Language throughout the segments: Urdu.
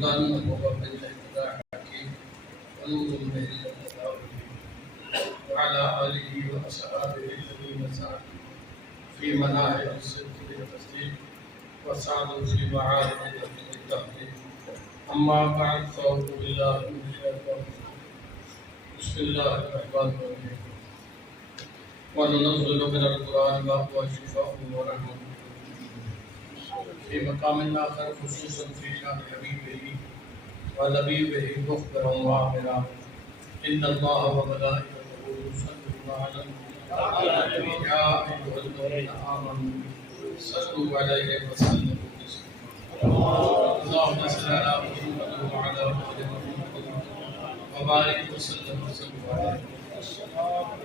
هدى وبالهدى حكيم ونور به وعلى آله وأصحابه الذين سعدوا في مناهل الصدق والتصديق وسعدوا في معارض التحقيق. أما بعد فأعوذ بالله من الشيطان الرجيم. بسم الله الرحمن الرحيم. وننزل من القرآن ما هو شفاء ورحمة في مقام آخر خصوصا في شان حبيبه ولبيبه مخبرا وعامرا إن الله وملائكته يصلون على النبي يا أيها الذين آمنوا صلوا عليه وسلموا تسليما. اللهم صل على محمد وعلى آل محمد وبارك وسلم عليه.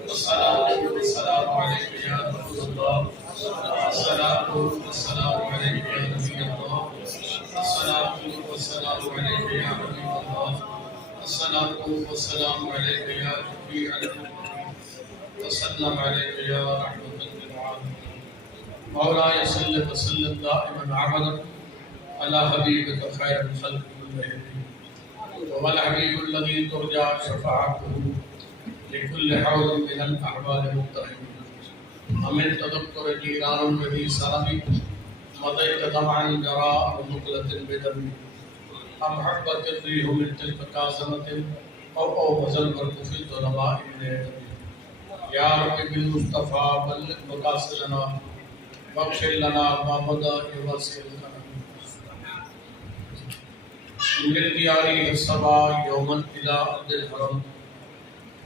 الصلاة والسلام عليك يا رسول الله. الصلاة والسلام عليك يا نبي الله. الصلاة والسلام عليك يا حبيب الله. الصلاة والسلام عليك يا شفيع المؤمنين. وسلم عليك يا رحمة للعالمين. مولاي صل وسلم دائما عبدا على حبيبك خير الخلق كلهم وهو الحبيب الذي ترجى شفاعته لكل حول من الأحوال متهم. ومن تذكر جيران الذي سربي مضيت دمعا جراء مقلة بدم أم حبت الريح من تلك كاظمة أو وزن البرق في الظلماء من يدم. يا رب بالمصطفى بلغ مقاصدنا واغفر لنا ما مضى يواسع الكرم. من الديار الصبا يوما إلى أرض الحرم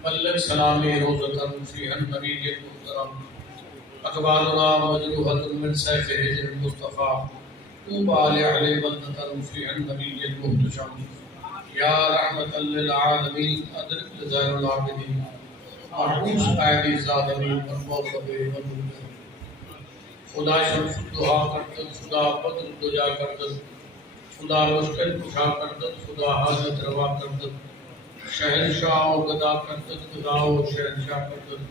بلغ سلامي روزة فيها النبي المحترم. أقبالنا مجروحة من سيف هجر المصطفى طوبى لأهل بلدة فيها النبي المحتشم. يا رحمة للعالمين أدرك لزين العابدين أعوذ أيدي الظالمين والموقبين والمنكرين. خدا شمس الدعا کردن، خدا بدر الدجا کردن، خدا مشکل کشا کردن، خدا حاجت روا کردن، شہنشاہ و گدا کردن، خدا و شہنشاہ کردن،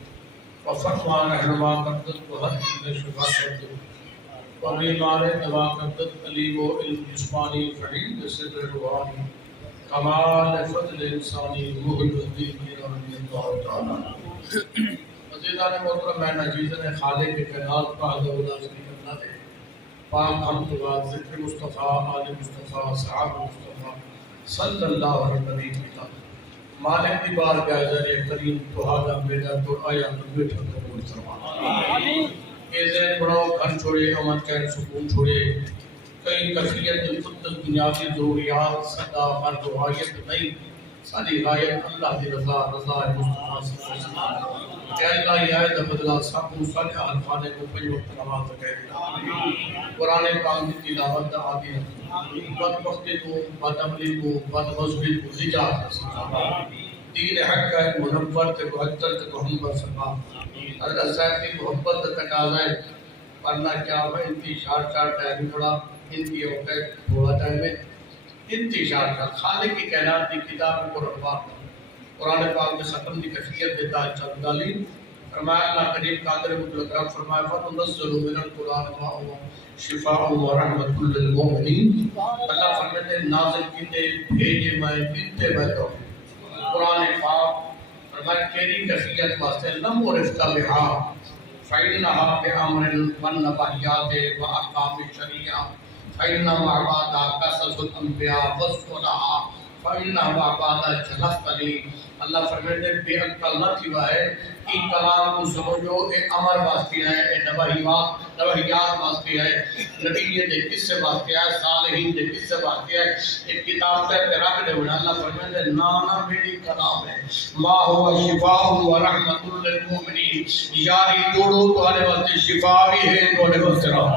و فتوہ رہنما کردن، و ہر چیز شفا کردن، و بیمار دوا کردن، علیم و علم جسمانی فہیم بسر روحانی کمال فضل انسانی محل الدین رضی اللہ تعالی. عزیزان محترم، میں نجیزن خالق کائنات کا حضر اللہ سے کرنا دے پاک حمد و ذکر مصطفیٰ آل مصطفیٰ صحاب مصطفیٰ صلی اللہ علیہ وسلم. مالک دی بار بیازر کریم تو آدم بیٹا تو آیا تو بیٹھا قبول فرما. اے زین بڑھاؤ گھر چھوڑے، امن چین سکون چھوڑے، کئی کفیت الفتت بنیادی ضروریات صدا فرد و حایت نہیں، ساری غایت اللہ دی رضا رضا مصطفیٰ صلی اللہ علیہ وسلم. اے اللہ یہ آیت بدلا سابو صالح الفانے کو پنج وقت نماز کہہ قرآن پاک کی تلاوت آدھی بدبختی کو، بدعملی کو، بدمذہبی کو نجات دین حق کا ایک منور تے بہتر تے محمد صفا اللہ صاحب کی محبت تقاضا ہے. ورنہ کیا ہوا انتشار چار ٹائم تھوڑا ان کی ہوتا ہے تھوڑا ٹائم ہے انتشار کا خالق کی کائنات کی کتاب کو رکھوا قرآن پاک میں ختم کی کیفیت دیتا ہے چند دلیل. فرمایا اللہ کریم قادر مطلق رب فرمایا فَنُنَزِّلُ مِنَ الْقُرْآنِ مَا هُوَ شِفَاءٌ وَرَحْمَةٌ لِّلْمُؤْمِنِينَ. اللہ فرماتے ہیں نازل کیتے بھیجے میں کتے بیٹھو قرآن پاک. فرمایا کیری کیفیت واسطے لم ورفت بہا فَإِنَّهَا بِأَمْرٍ وَالنَّبَحِيَاتِ وَأَحْكَامِ الشَّرِيعَةِ فَإِنَّهَا مَعْبَادَ قَصَصُ الْأَنْبِيَاءِ وَالصُّلَحَاءِ فَإِنَّهَا مَعْبَادَ جَلَسْتَنِي. اللہ فرماتے ہیں بے عقل نہ تھیوا ہے کہ کلام کو سمجھو اے امر واسطے ہے، اے نبویات واسطے ہے، نبی دے قصے واسطے ہے، صالحین دے قصے واسطے ہے. ایک کتاب تے رکھ دے بنا. اللہ فرماتے ہیں نانا میری کلام ہے ما هو شفاء ورحمۃ للمؤمنین. یاری جوڑو تمہارے واسطے شفا بھی ہے، تمہارے واسطے رحمت.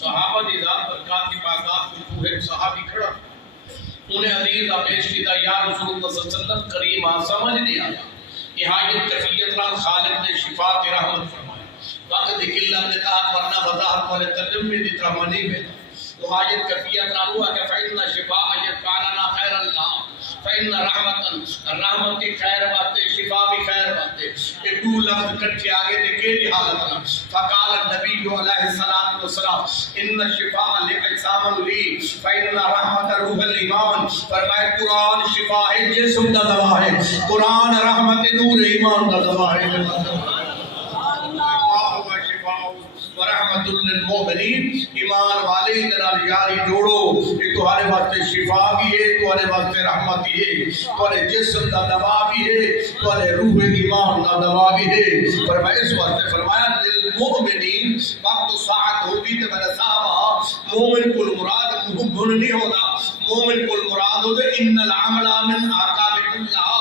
صحابہ دی ذات برکات کی باغات کو تو ایک صحابی کھڑا انہیں حدیث پیش کیتا یا رسول اللہ صلی اللہ علیہ وسلم کریم سمجھ نہیں آیا کہ حاجت کفیت ران خالق نے شفا کی رحمت فرمایا. وقت دی قلت نے کہا ورنہ وضاحت والے ترجمے میں دی طرح منی میں تو حاجت کفیت ران ہوا کہ فإن شفاء یکاننا خیر اللہ فإن رحمت کی خیر واسطے شفا بھی خیر واسطے واسطے یہ دو لفظ کٹھے آگے تے کیڑی حالت میں فقال النبی علیہ الصلوۃ والسلام ان الشفاء لعصام لی فإن رحمت روح الایمان فرمائے قرآن شفا ہے جسم دا دوا ہے قرآن رحمت نور ایمان دا دوا ہے ورحمت للمؤمنین ایمان والے نال یاری جوڑو یہ تمہارے واسطے شفا بھی ہے تمہارے واسطے رحمت بھی ہے تمہارے جسم دا دوا بھی ہے تمہارے روح ایمان دا دوا بھی ہے فرمایا اس واسطے فرمایا للمؤمنین وقت ساعت ہوگی تو میرا صحابہ مومن کو مراد مومن نہیں ہوتا مومن کو مراد ہوتا ان العمل من احکام اللہ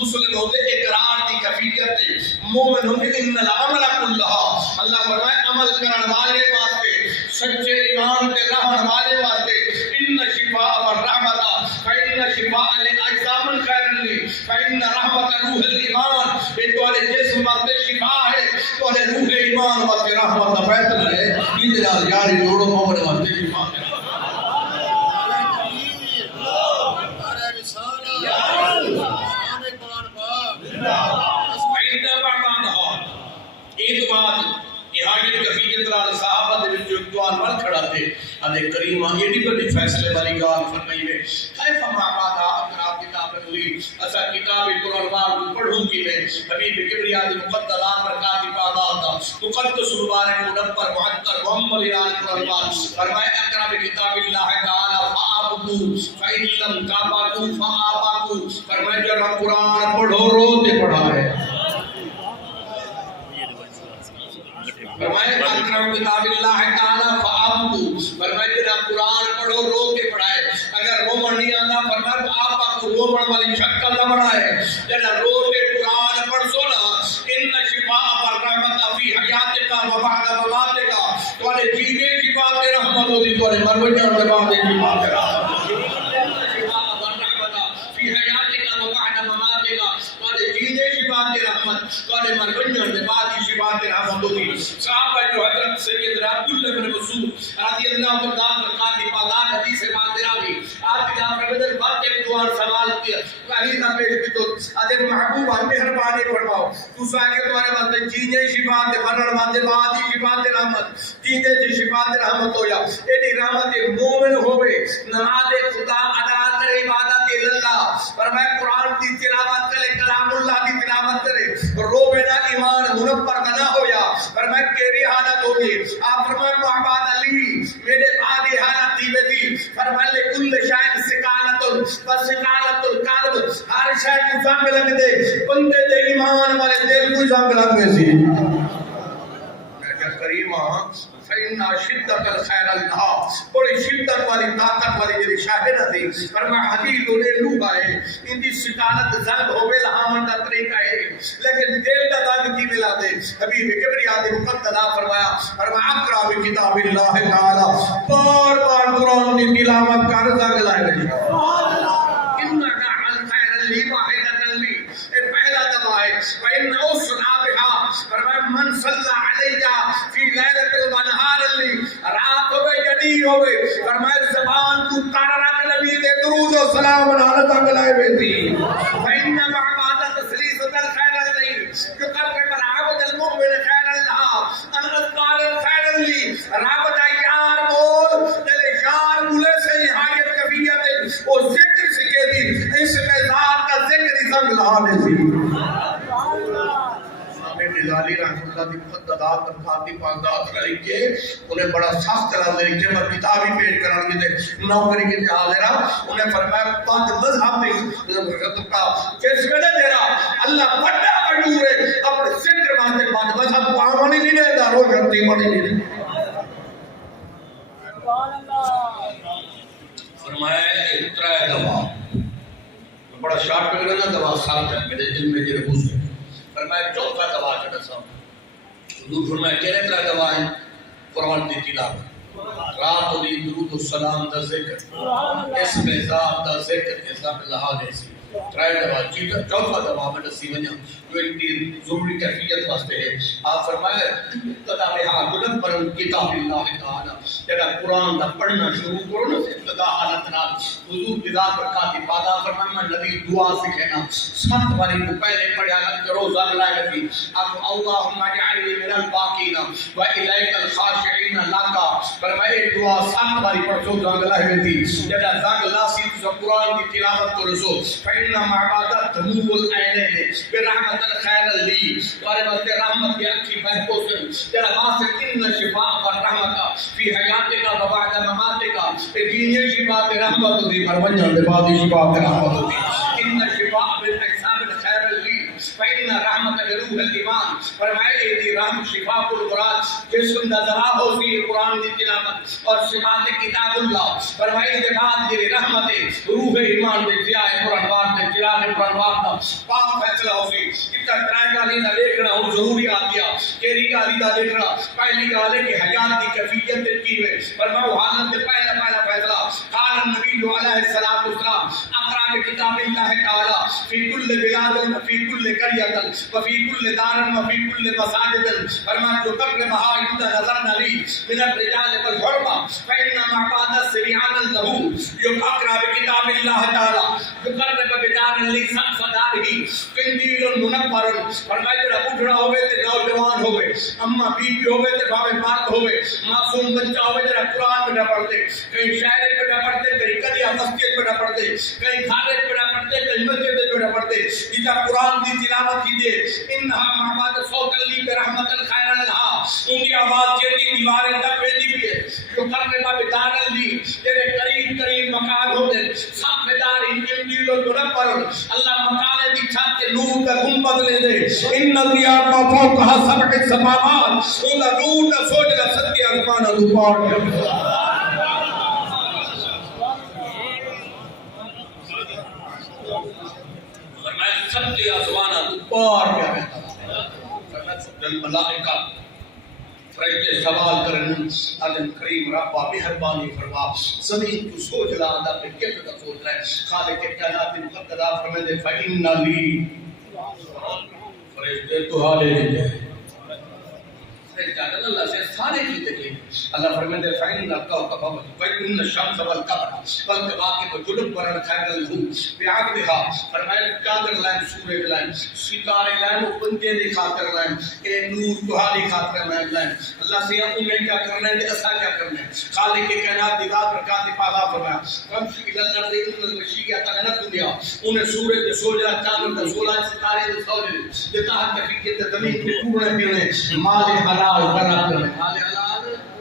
مسلم ہوتے اقرار دی کفیلیت ہے مومن ہوتے ان العمل کلھا اللہ فرمائے عمل کرن والے واسطے سچے ایمان تے رہن والے واسطے ان شفاء والرحمت فإن شفاء للأجسام خیر لی فإن رحمت روح الایمان یہ تمہارے جسم واسطے شفا ہے تمہارے روح ایمان واسطے رحمت دا فیصلہ ہے یہ نال یاری جوڑو مومن واسطے شفا ہے ایک بات نہایت کفیت رال صحابہ دے وچ جو دوان ول کھڑا تھے ادے کریمہ ایڈی بڑی فیصلے والی گال فرمائی ہے کیف ما بعد اقرا کتاب لی اسا کتاب قرآن پاک پڑھوں کی میں حبیب کبریا دی مقدسات برکات دی پاداں دا مقدس مبارک منور معطر محمد علی قرآن پاک فرمائے اقرا کتاب اللہ تعالی فاعبدوا فإن لم تعبدوا فآبدوا فرمائے جب قرآن پڑھو روتے پڑھا ہے فرمائے اقرأ کتاب اللہ تعالی فآبدوا فرمائے جب قرآن پڑھو رو کے پڑھائے اگر رومن نہیں آتا فرمائے آپ کو رومن والی شکل نہ بنائے جب رو کے قرآن پڑھ سونا ان شفاء والرحمت فی حیاتک و بعد مماتک تمہارے جینے شفا تے رحمت ہوتی تمہارے مروجہ کے بعد شفا تے رحمت شفاء والرحمت فی حیاتک و بعد مماتک تمہارے جینے شفا تے رحمت تمہارے مروجہ کے بعد شفا تے رحمت ہوتی صحابہ جو حضرت سیدنا عبداللہ بن مسعود رضی اللہ عنہ برکات کی پاداں حدیث باندرا بھی آپ کی جان ربدل بات ایک دوار سوال کیا علی نہ پیش کی تو ادے محبوب مہربانی فرماؤ تو ساکے تمہارے واسطے جینے شفا تے مرن واسطے بعد شفا تے رحمت جینے تے شفا تے رحمت ہو یا ایڈی رحمت مومن ہوے نماز خدا ادا کرے عبادت اللہ فرمایا قرآن کی تلاوت کرے کلام اللہ کی تلاوت کرے روے نہ ایمان منور نہ ہویا فرمایا کیری حالت ہوگی آپ فرمائے محمد علی میرے بعد یہ حالت تھی ویسی فرمائے لکل شاید سکانت وسکانت القلب ہر شاید کو زنگ لگ دے بندے دے ایمان والے دل کو زنگ لگ ویسی میرے کریمہ فإن شدت الخیر اللہ بڑی شدت والی طاقت والی جی شاہدہ تھی فرمایا حدیث انہیں لوگ آئے ان دی سکانت زنگ ہوئے لہامن دا طریقہ ہے لیکن دل دا زنگ کی ملا دے حبیب کبریا دی مقددہ فرمایا اقرأ بکتاب اللہ تعالی بار بار قرآن دی تلاوت کر زنگ لائے گئے انہا الخیر لی واحدت لی پہلا دفعہ ہے فإن أسرع بها فرمایا من صلی علیہ فی لیلت الونہار لی رات ہوئے جدی ہوئے فرمایا زبان تو کر رکھ نبی دے درود و سلام نالت اگلائے بیتی فإن بعبادت سلیست الخیر لی جو کر کے پر عبد المؤمن خیر اللہ انقال الخیر لی رابط یار بول دل یار بولے سے نہایت کفیت اور ذکر سکے دی اس میں ذات کا ذکر زنگ لہانے سی نظالی رحمت اللہ دی مقددات برکاتی پاندات کری کے انہیں بڑا سخت قرار دے کہ میں کتابی پیش کران کی دے نوکری کی حاضرہ انہیں فرمایا پانچ مذہب پہ جس میں نے تیرا اللہ بڑا مجبور ہے اپنے ذکر واسطے پانچ مذہب کو آمانی نہیں دے دارو کرتی مانی نہیں دے فرمایا اترا دوا بڑا شارٹ پہ کرنا دوا سال ہے میرے دل میں جرے خوش ہے فرمایا چوتھا دوا چڑھا صاحب حضور فرمایا کہنے طرح دوا ہے قرآن دی تلاوت رات و دین درود و سلام دا ذکر اس میں ذات دا ذکر اس میں لحاظ ایسی ٹرائی دوا چوتھا دوا میں دسی ونجا جو انکی ضروری کیفیت واسطے ہے. آپ فرمایا ابتدا بہا تدبر کتاب اللہ تعالی. جڑا قرآن دا پڑھنا شروع کرو نا ابتدا حالت نال حضور کی ذات برکات دی پادا فرمایا نبی دعا سکھینا 7 باری کو پہلے پڑھا کرو زان لائے لگی اب اللہم اجعلنی من الباقین و الیک الخاشعین لکا. فرمایا دعا 7 باری پڑھو زان لائے لگی. جڑا زان لاسی تو قرآن کی تلاوت کرو سو فإن معبادت دموع العینین برحمت الخیر لی اور واسطے رحمت کی اکھی بہکو سن. جڑا واسطے ان شفاء و رحمت فی حیاتک و بعد مماتک دین شفاء رحمت دی پرونجن دے بعد شفاء رحمت دی. ان شفاء بالاجسام الخیر لی فإن رحمت روح الایمان. فرمائے دی رحم شفاء المراد جسم دا ذرا ہو سی قرآن دی تلاوت اور صفات کتاب اللہ. فرمائے دی بعد دی رحمت روح ایمان دے ضیاء قرآن وار دے چراغ قرآن وار دا پاک فیصلہ ہو سی. اتنا ترائے گالی دا دیکھنا ہوں ضروری آتیا کیری گالی دا دیکھنا. پہلی گال ہے کہ حیات دی کیفیت کی ہے. فرماؤ حالت دے پہلا فیصلہ قال النبی علیہ السلام اقرا بکتاب اللہ تعالی فی کل بلاد و فی کل قریۃ و فی کل دار و فی کل مساجد. فرمایا جو قبل بہا عند نظرنا لی من الرجال والحرمہ فإن معباد السریعان له اقرا بکتاب اللہ تعالی یقرب بدار لی سقف دارہ قندیل منور. فرمایا جڑا اٹھنا ہوئے تے نوجوان ہوئے اما بی بی ہوئے تے بھاوے مرد ہوئے معصوم بچہ ہوئے جڑا قرآن پہ پڑھتے کہیں شاعر پہ پڑھتے کہیں کدیا مسجد پہ پڑھتے کہیں خارج پہ پڑھتے کہیں مسجد پہ پڑھتے جیتا قرآن دی تلاوت کی دے. انہا محمد صوت علی پہ رحمت الخیر اللہ ان کی آواز جیتی دیواریں تک بیدی بھی ہے جو قربہ بدار علی جیرے قریب مکان ہوتے سب بدار انجیل المنور. اللہ مکانے دی چھت کے نور کا گنبد لے دے. ان دیار ما فوقها 7 سماوات ان نور دا سوچ دا ستے آسمان اوپر. ستے آسمان اوپر کیا کہتا ہے ملائکہ فرشتے سوال کرن عالم کریم ربا مہربانی فرما زمین کو سوچ لا دا کہ کیسے کا سوچ رہا ہے. خالق کائنات مقدرہ فرمائے فإن لی فرشتے تو حالے لے اللہ سے سارے کی تکلیف. اللہ فرمائے فإن الكوكب وإن الشمس والقمر والكواكب تدبر خير له بعقدها. فرمایا قادر لائن سورج لائن ستارے لائن بندے دی خاطر لائن اے نور تہاڈی خاطر لائن. اللہ سے انہیں کیا کرنا ہے اسا کیا کرنا ہے. خالق کائنات دی ذات برکات دی پالا فرمایا رب کی الارض ان المشیہ تغنا دنیا انہیں سورج دے سوجا چاند دے سولہ ستارے دے سوجے دے تحت کی زمین پہ ٹوڑے پینے مال حلال حلال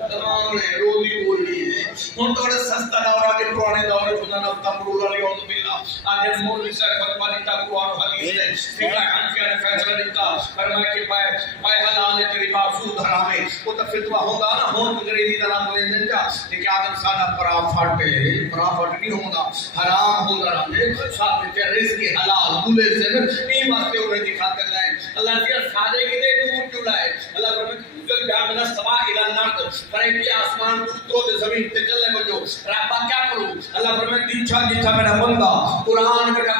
تمام نے روزی بولنی ہے. ہن تو سستا دور آ کے پرانے دور خدا نہ تمرول علی اعوذ باللہ آج مولوی صاحب فرمانی تا قرآن و حدیث نے فقہ حنفیہ نے فیصلہ دیتا. فرمایا کہ پائے حلال ہے تیری بات سود حرام ہے. وہ تو فتوہ ہوگا نا ہون انگریزی طرح بولے نہیں جا کہ آدم سادہ پرافٹ نہیں ہوگا حرام ہوگا رہنے ساتھ میں رزق حلال بولے سے نہیں واسطے انہیں دکھاتے لائیں. اللہ سے سادے کی دے دور کیوں لائے. اللہ فرمایا جل بیان من السماء الى الارض فرشتے آسمان تو زمین تے چلے بجو رب کیا کروں. اللہ فرمایا دیچھا میرا بندہ قرآن کا